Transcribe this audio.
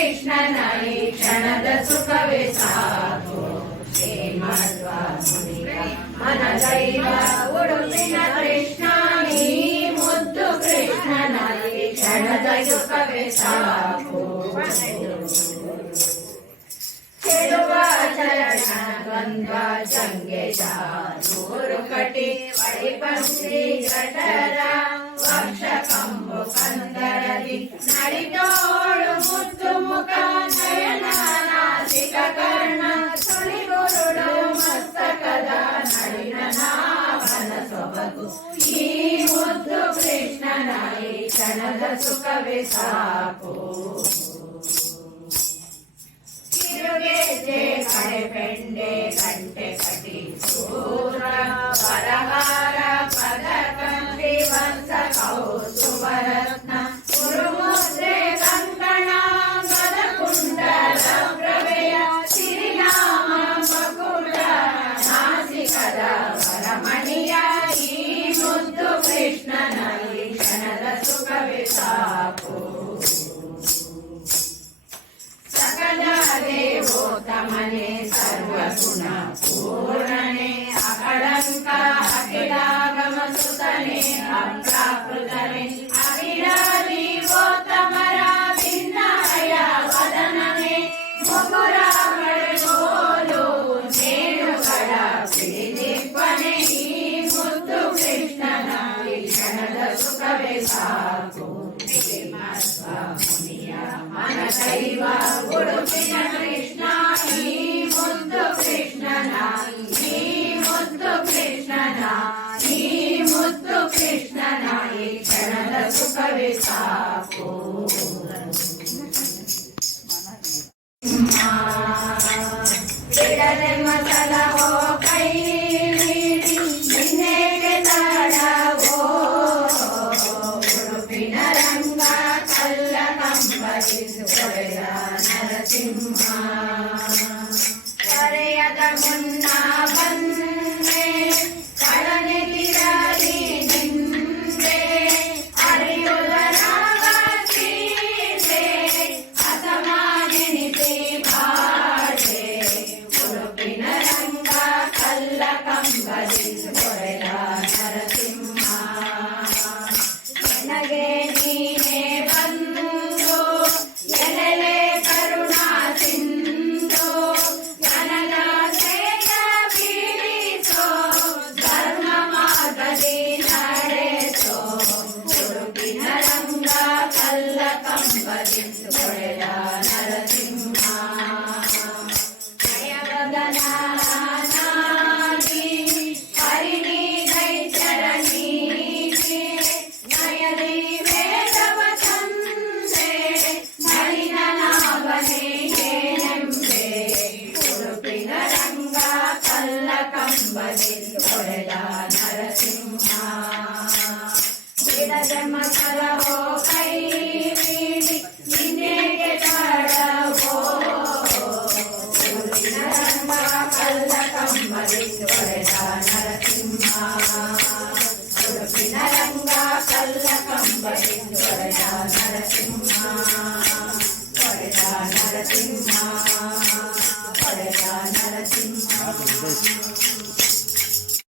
ಕೃಷ್ಣನಾಯಿ ಕ್ಷಣದ ಸುಖವೇ ಸಾಕು. ಮನ ದೈವ, ಉಡುಪಿನ ಕೃಷ್ಣ, ನೀ ಮುದ್ದು ಕೃಷ್ಣನೈ ಕ್ಷಣದ ಸುಖವೇ ಸಾಕು. ಕೆಡುವ ಚರಣ ದ್ವಂದ್ವ ಚಂಗೆ ನೂರು ಕಟಿ ವೈಪಂಕ್ತಿ ಜಠರ ವಕ್ಷ ಕಂಬು ಕಂದರದಿ ನಡಿದೋಳು ಮುದ್ದು ಕೃಷ್ಣನ ಈ ಕ್ಷಣದ ಸುಖವೇ ಸಾಕು ತಿರುಗೇಜೆ ಕಡೆ ಪೆಂಡೆ ಗಂಟೆ ಕಟಿ ಸೂರ ವರಹಾರ గుణ పూర్ణనే అకళంక అఖిలాగమ సుతనే అప్రాకృతనే అవిరాలి గోతమర భిన్నాయ వదననే ముకురామడోలు నేను కడ సిరిదిప్పనే ఈ ముద్దు కృష్ణన విషణద సుఖవే సాకు. మనసైవ గుడు పినమే ಮುದ್ದು ಕೃಷ್ಣನ ಈ ಕ್ಷಣದ ಸುಖವೇ ಸಾಕು ಬಿಡದೆ ಮಸಲವೋ ಕೈ ನೀಡಿ ನಿನ್ನೆಗೆ ತಾಡವೋ ಉಡುಪಿನ ರಂಗ ಕಲ್ಲ ಕಂಬಳಿಸು ಕೊಳೆಯ ನರಸಿಂಹ నరసింహ వేద జన్మ కలవో కై నిన్నే కడవో నరంగ కల్లకమ్మ నరసింహ నరంగ కల్లకమ్మ